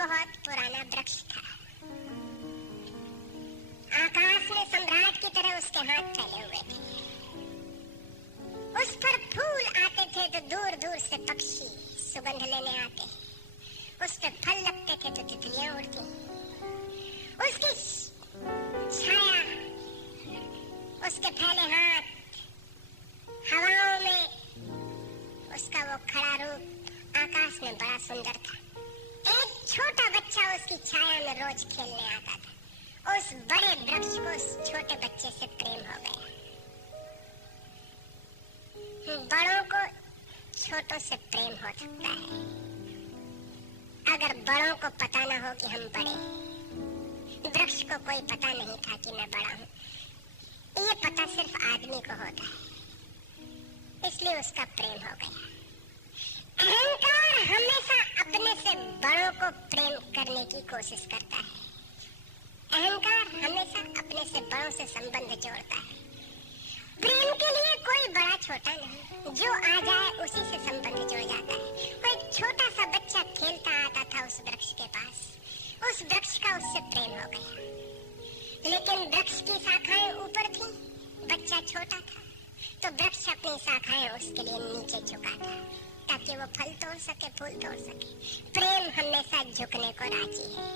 बहुत पुराना वृक्ष था। आकाश में सम्राट की तरह उसके हाथ फैले हुए थे। उस पर फूल आते थे तो दूर दूर से पक्षी सुगंध लेने आते। उस पर फल लगते थे तो तितलियां उड़ती। उसकी छाया, उसके फैले हाथ, हवाओं में उसका वो खड़ा रूप आकाश में बड़ा सुंदर था। एक छोटा बच्चा उसकी छाया में रोज खेलने आता था। उस बड़े वृक्ष को उस छोटे बच्चे से प्रेम हो गया। बड़ों को छोटों से प्रेम हो सकता है अगर बड़ों को पता ना हो कि हम बड़े। वृक्ष को कोई पता नहीं था कि मैं बड़ा हूँ। ये पता सिर्फ आदमी को होता है, इसलिए उसका प्रेम हो गया। अहंकार हमेशा अपने से बड़ों को प्रेम करने की कोशिश करता है। अहंकार हमेशा अपने से बड़ों से संबंध जोड़ता है। प्रेम के लिए कोई बड़ा छोटा नहीं, जो आ जाए उसी से संबंध जुड़ जाता है। कोई छोटा सा बच्चा खेलता आता था उस वृक्ष के पास, उस वृक्ष का उससे प्रेम हो गया। लेकिन वृक्ष की शाखाएं ऊपर थीं, बच्चा छोटा था, तो वृक्ष अपनी शाखाएं उसके लिए नीचे झुका था ताकि वो फल तोड़ सके, फूल तोड़ सके। प्रेम हमेशा झुकने को राजी है,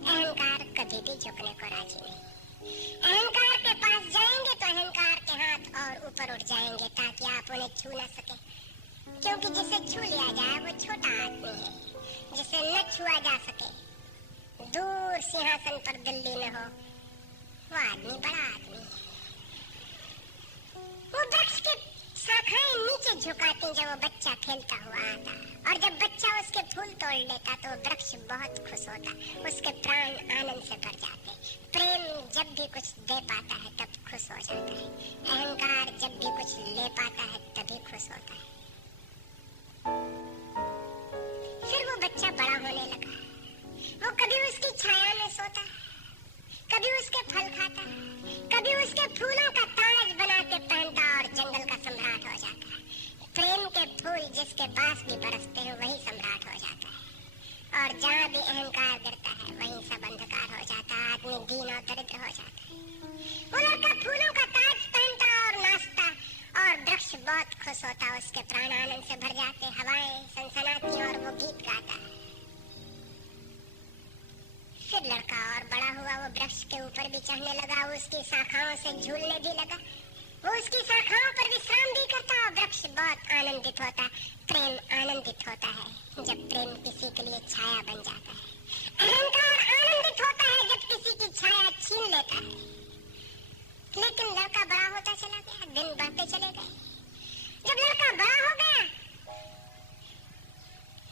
अहंकार कभी भी झुकने को राजी नहीं। अहंकार के पास जाएंगे तो अहंकार के हाथ और ऊपर उठ जाएंगे ताकि आप उन्हें छू ना सके, क्योंकि जिसे छू लिया जाए वो छोटा आदमी है। जिसे न छुआ जा सके, दूर सिंहासन पर दिल्ली में हो, वो आदमी बड़ा आदमी है। वो वृक्ष के शाखाएं नीचे झुकाती जब वो बच्चा खेलता हुआ आता, और जब बच्चा उसके फूल तोड़ लेता तो वृक्ष बहुत खुश होता, उसके प्राण आनंद से भर जाते। प्रेम जब भी कुछ दे पाता है तब खुश हो जाता है। अहंकार जब भी कुछ ले पाता है तभी खुश होता है। फिर वो बच्चा बड़ा होने लगा। वो कभी उसकी छाया में सोता, कभी उसके फल खाता, कभी उसके फूलों का ताज बना के पहनता और जंगल का सम्राट हो जाता है। प्रेम के फूल जिसके पास भी बरसते हैं वही सम्राट हो जाता है, और जहाँ भी अहंकार गिरता है वहीं सब अंधकार हो जाता है, आदमी दीन और दरिद्र हो जाता है। वो लड़का फूलों का ताज पहनता और नाचता, और वृक्ष बहुत खुश होता, उसके प्राण आनंद से भर जाते, हवाएं सनसनाती और वो गीत गाता। फिर लड़का और बड़ा हुआ, वो वृक्ष के ऊपर भी चढ़ने लगा, उसकी शाखाओं से झूलने भी लगा, वो उसकी शाखाओं पर विश्राम भी करता और वृक्ष बहुत आनंदित होता। प्रेम आनंदित होता है जब प्रेम किसी के लिए छाया बन जाता है। अहंकार आनंदित होता है जब किसी की छाया छीन लेता है। लेकिन लड़का बड़ा होता चला गया, दिन बढ़ते चले गए। जब लड़का बड़ा हो गया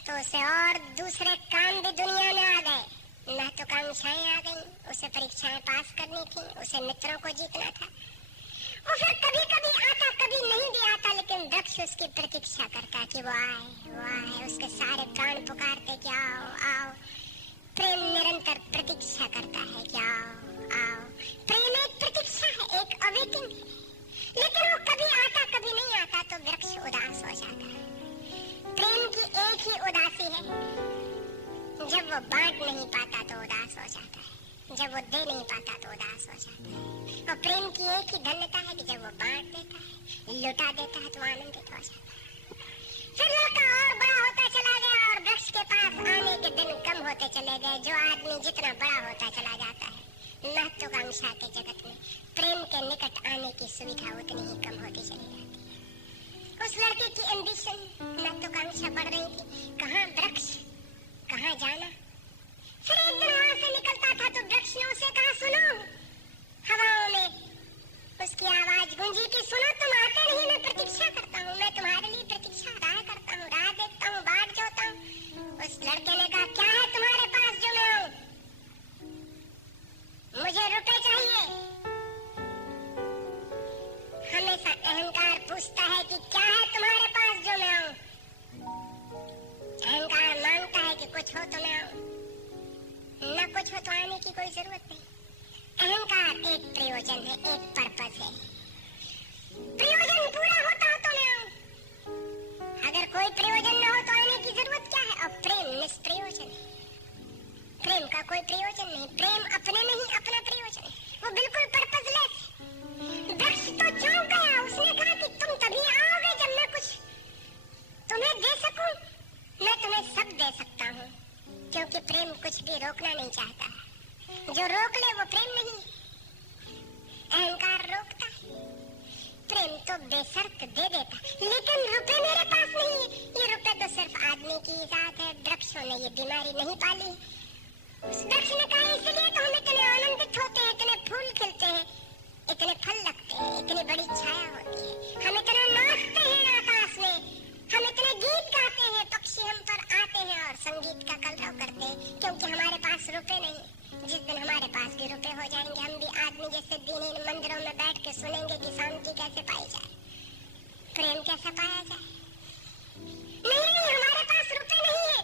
तो उसे और दूसरे काम भी दुनिया में आ गए, महत्वाकांक्षाएं आ गई, उसे परीक्षाएं पास करनी थी, उसे मित्रों को जीतना था। वो फिर कभी कभी आता, कभी नहीं भी आता, लेकिन वृक्ष उसकी प्रतीक्षा करता कि वो आए, वो आए। उसके सारे प्राण पुकारते कि आओ आओ। प्रेम निरंतर प्रतीक्षा करता है कि आओ आओ। प्रेम एक प्रतीक्षा है, एक अवेटिंग है। लेकिन वो कभी आता, कभी नहीं आता, तो वृक्ष उदास हो जाता है। प्रेम की एक ही उदासी है, जब वो बांट नहीं पाता तो उदास हो जाता है, जब वो दे नहीं पाता तो उदास हो जाता है। और प्रेम की एक ही धन्यता है कि जब वो बांट देता है, लुटा देता है तो आनंदित हो जाता है। फिर लड़का और बड़ा होता चला गया और वृक्ष के पास आने के दिन कम होते चले गए। जो आदमी जितना बड़ा होता चला जाता है, महत्वाकांक्षा के जगत में प्रेम के निकट आने की सुविधा उतनी ही कम होती चली जाती है। उस लड़के की एम्बिशन, महत्वाकांक्षा बढ़ रही थी, कहाँ वृक्ष, कहाँ जाना। फिर एक दिन वहां से निकलता था तो वृक्ष ने उसे कहा, सुनो। हवाओं में उसकी आवाज गूंजी कि सुनो, तुम आते नहीं, मैं प्रतीक्षा करता हूँ, मैं तुम्हारे लिए प्रतीक्षा राह करता हूँ, राह देखता हूँ, बाट जोता हूँ। उस लड़के ने कहा, क्या है तुम्हारे पास जो मैं आऊं? मुझे रुपए चाहिए। हमेशा अहंकार पूछता है कि क्या है तुम्हारे पास जो मैं आऊं। अहंकार मांगता है कि कुछ हो तो मैं आऊं, न कुछ हो तो आने की कोई जरूरत नहीं। अहंकार एक प्रयोजन है, एक पर्पस है। प्रयोजन पूरा होता हो तो मैं आऊं, अगर कोई प्रयोजन न हो तो आने की जरूरत क्या है। और प्रेम निष्प्रयोजन है, दे सकता हूँ, क्योंकि प्रेम कुछ भी रोकना नहीं चाहता। जो रोक ले वो प्रेम नहीं, अहंकार रोकता है। प्रेम तो बेशर्त दे देता, लेकिन रुपए मेरे पास नहीं है। ये रुपए तो सिर्फ आदमी की इजाद है, वृक्षों ने ये बीमारी नहीं पाली। उस वृक्ष ने कहा इसलिए तो हम इतने आनंदित होते हैं, इतने फूल खिलते हैं, इतने फल लगते हैं, इतनी बड़ी छाया होती है, हम इतना नाचते हैं आकाश में, हम इतने गीत गाते हैं, पक्षी हम पर आते हैं और संगीत का कलरव करते हैं, क्योंकि हमारे पास रुपए नहीं। जिस दिन हमारे पास भी रुपए हो जाएंगे, हम भी आदमी जैसे दीनहीन मंदिरों में बैठ के सुनेंगे कि शांति कैसे पाई जाए, प्रेम कैसे पाया जाए। नहीं, हमारे पास रुपए नहीं है।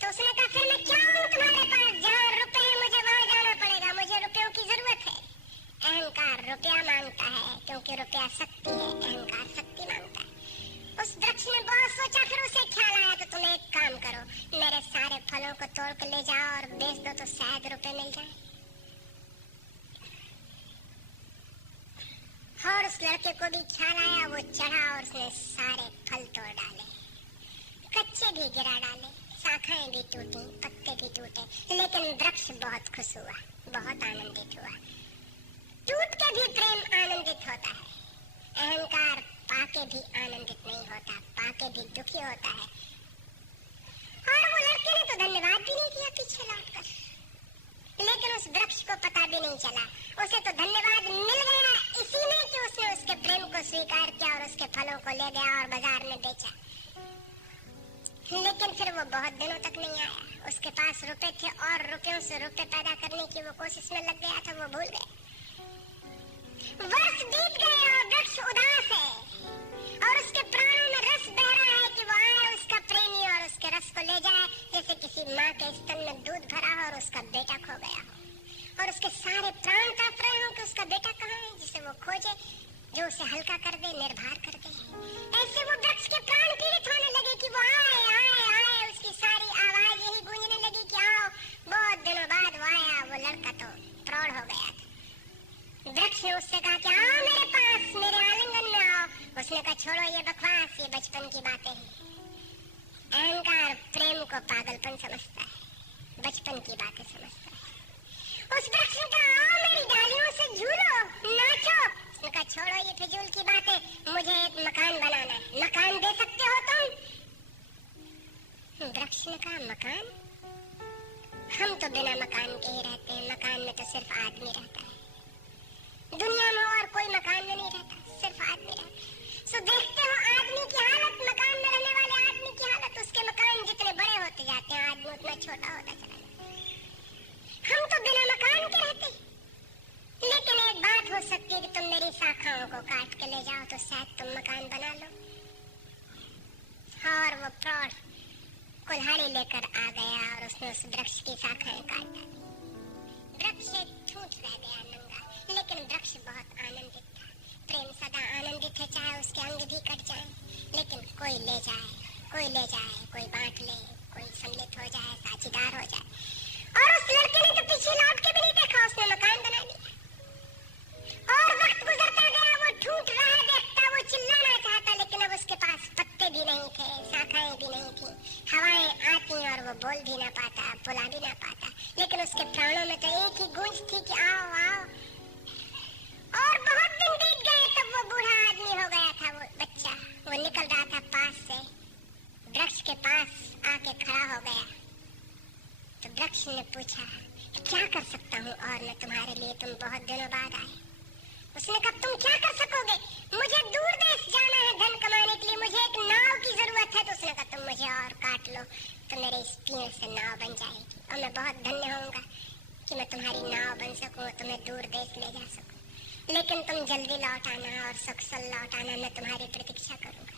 तो उसने कहा फिर मैं क्या हूँ तुम्हारे पास? जहाँ रुपए है मुझे वहाँ जाना पड़ेगा, मुझे रुपयों की जरूरत है। अहंकार रुपया मांगता है, क्योंकि रुपया शक्ति है, अहंकार शक्ति मांगता है। उस वृक्ष ने बहुत सोचा, फिर उसे ख्याल आया तो तुम एक काम करो, मेरे सारे फलों को तोड़ कर ले जाओ और बेच दो तो शायद रुपए मिल जाए। और उस लड़के को भी ख्याल आया, वो चढ़ा और उसने सारे फल तोड़ डाले, कच्चे भी गिरा डाले, शाखाएं भी टूटी, पत्ते भी टूटे, लेकिन वृक्ष बहुत खुश हुआ, बहुत आनंदित हुआ। टूट के भी प्रेम आनंदित होता है, अहंकार पाके भी आनंदित नहीं होता, पाके भी दुखी होता है। और वो लड़के ने तो धन्यवाद भी नहीं किया पीछे लौटकर, लेकिन उस वृक्ष को पता भी नहीं चला, उसे तो धन्यवाद मिल गया इसी में कि उसने उसके प्रेम को स्वीकार किया और उसके फलों को ले गया और बाजार में बेचा। लेकिन फिर वो बहुत दिनों तक नहीं आया। उसके पास रुपए थे और रुपयों से रुपए पैदा करने की वो कोशिश में लग गया था, वो भूल गया। वर्ष बीत गए और वृक्ष उदास है और उसके प्राणों में रस बह रहा है कि वो आए उसका प्रेमी और उसके रस को ले जाए, जैसे किसी माँ के स्तन में दूध भरा हो और उसका बेटा खो गया हो और उसके सारे प्राण तड़प रहे हो कि उसका बेटा कहाँ है, जिसे वो खोजे, जो उसे हल्का कर दे, निर्भर कर दे। ऐसे वो वृक्ष के प्राण पीड़ित होने लगे कि वो आए आए आए, उसकी सारी आवाज यही गूंजने लगी कि आओ। बहुत दिनों बाद वो आया, वो लड़का तो प्रौढ़ हो गया था। वृक्ष ने उससे कहा कि आओ मेरे पास, मेरे आलिंगन में आओ। उसने कहा छोड़ो ये बकवास, ये बचपन की बातें हैं। अहंकार प्रेम को पागलपन समझता है, बचपन की बातें समझता है। उस वृक्ष ने कहा आओ मेरी डालियों से झूलो, नाचो। उसने कहा छोड़ो ये फिजूल की बातें, मुझे एक मकान बनाना है। मकान दे सकते हो तुम? वृक्ष ने कहा मकान? हम तो बिना मकान के ही रहते हैं, मकान में तो सिर्फ आदमी रहता है। दुनिया में और कोई मकान में नहीं रहता, सिर्फ आदमी रहता। सो देखते हो आदमी की हालत, मकान में रहने वाले आदमी की हालत, उसके मकान जितने बड़े होते जाते हैं, आदमी उतना छोटा होता चला जाता है। हम तो बिना मकान के रहते। लेकिन एक बात हो सकती है कि तुम मेरी शाखाओं को काट के ले जाओ तो शायद तुम मकान बना लो। और वो प्रौढ़ कुल्हाड़ी लेकर आ गया और उसने उस वृक्ष की शाखाएं काट डाली। वृक्ष एक ठूंठ रह गया नंगा, लेकिन वृक्ष बहुत आनंदित था। प्रेम सदा आनंदित है, चाहे उसके अंग भी कट जाए, लेकिन कोई ले जाए, कोई ले जाए, कोई बांट ले, कोई सम्मिलित हो जाए, साझीदार हो जाए। और उस लड़के ने तो पीछे लौट के भी नहीं देखा, उसने मकान बना लिया। और वक्त गुजरता गया, वो ठूंठ रहा देखता, वो चिल्लाना चाहता, लेकिन अब उसके पास पत्ते भी नहीं थे, शाखाएं भी नहीं थी, हवाएं आती और वो बोल भी ना पाता, बुला भी ना पाता, लेकिन उसके प्राणों में तो एक ही गूंज थी कि आओ आओ। और बहुत दिन बीत गए, तब वो बूढ़ा आदमी हो गया था। वो बच्चा वो निकल रहा था पास से, वृक्ष के पास आके खड़ा हो गया। तो वृक्ष ने पूछा क्या कर सकता हूँ और मैं तुम्हारे लिए, तुम बहुत दिनों बाद आए। उसने कहा तुम क्या कर सकोगे, मुझे दूर देश जाना है धन कमाने के लिए, मुझे एक नाव की जरूरत है। तो उसने कहा तुम मुझे और काट लो तो मेरे इस पीड़ से नाव बन जाएगी और मैं बहुत धन्य होऊंगा कि मैं तुम्हारी नाव बन सकूं, तुम्हें दूर देश ले जा सकूं। लेकिन तुम जल्दी लौट आना और सकुशल लौट आना, मैं तुम्हारी प्रतीक्षा करूंगा।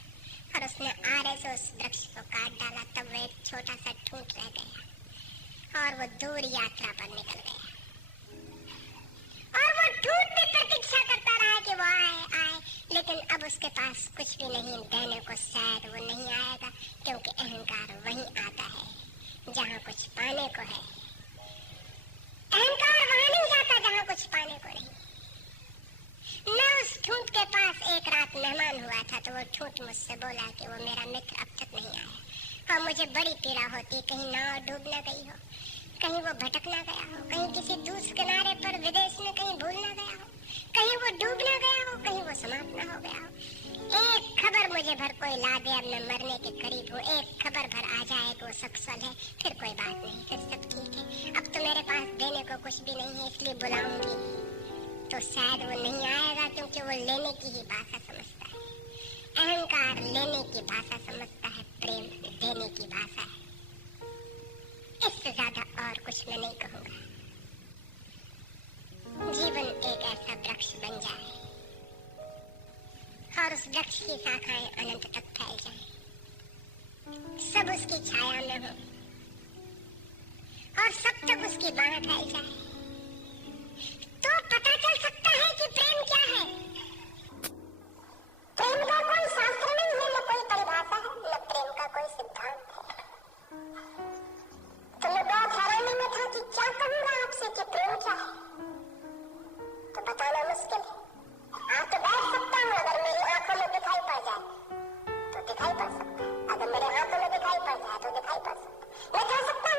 और उसने आरे से उस वृक्ष को काट डाला, तब वो एक छोटा सा ठूंठ रह गया और वो दूर यात्रा पर निकल गया। और वो ठूंठ भी प्रतीक्षा करता रहा कि वो आए आए, लेकिन अब उसके पास कुछ भी नहीं देने को, शायद वो नहीं आएगा, क्योंकि अहंकार वहीं आता है जहाँ कुछ पाने को है। अहंकार वहां नहीं जाता जहाँ कुछ पाने को नहीं। मैं उस ठूंठ के पास एक रात मेहमान हुआ था, तो वो ठूंठ मुझसे बोला कि वो मेरा मित्र अब तक नहीं आया और मुझे बड़ी पीड़ा होती, कहीं नाव डूब ना गई हो, कहीं वो भटक ना गया हो, कहीं किसी दूसरे किनारे पर विदेश में कहीं भूल ना गया हो, कहीं वो डूब ना गया हो, कहीं वो समाप्त ना हो गया हो। एक खबर मुझे भर कोई ला दे, अब मैं मरने के करीब हूँ, एक खबर भर आ जाए कि वो सफल है, फिर कोई बात नहीं, फिर सब ठीक है। अब तो मेरे पास देने को कुछ भी नहीं है, इसलिए बुलाऊंगी तो शायद वो नहीं आएगा, क्योंकि वो लेने की ही भाषा समझता है। अहंकार लेने की भाषा समझता है, प्रेम देने की भाषा है। इससे ज्यादा और कुछ मैं नहीं कहूंगा। जीवन एक ऐसा वृक्ष बन जाए और उस वृक्ष की शाखाएं अनंत तक फैल जाएं, सब उसकी छाया में हो और सब तक उसकी बाह फैल जाए, तो पता चल सकता है कि प्रेम क्या है। प्रेम का कोई शास्त्र नहीं है, न कोई परिभाषा है, न प्रेम का कोई सिद्धांत है। तो मैं बहुत हैरानी में था कि क्या कहूंगा आपसे कि प्रेम क्या है, तो बताना मुश्किल है। आप तो बैठ सकता हूँ, अगर मेरी आंखों में दिखाई पड़ जाए तो दिखाई पड़ सकता है, अगर मेरे आंखों में दिखाई पड़ जाए तो दिखाई पड़ सकता है। मैं कह सकता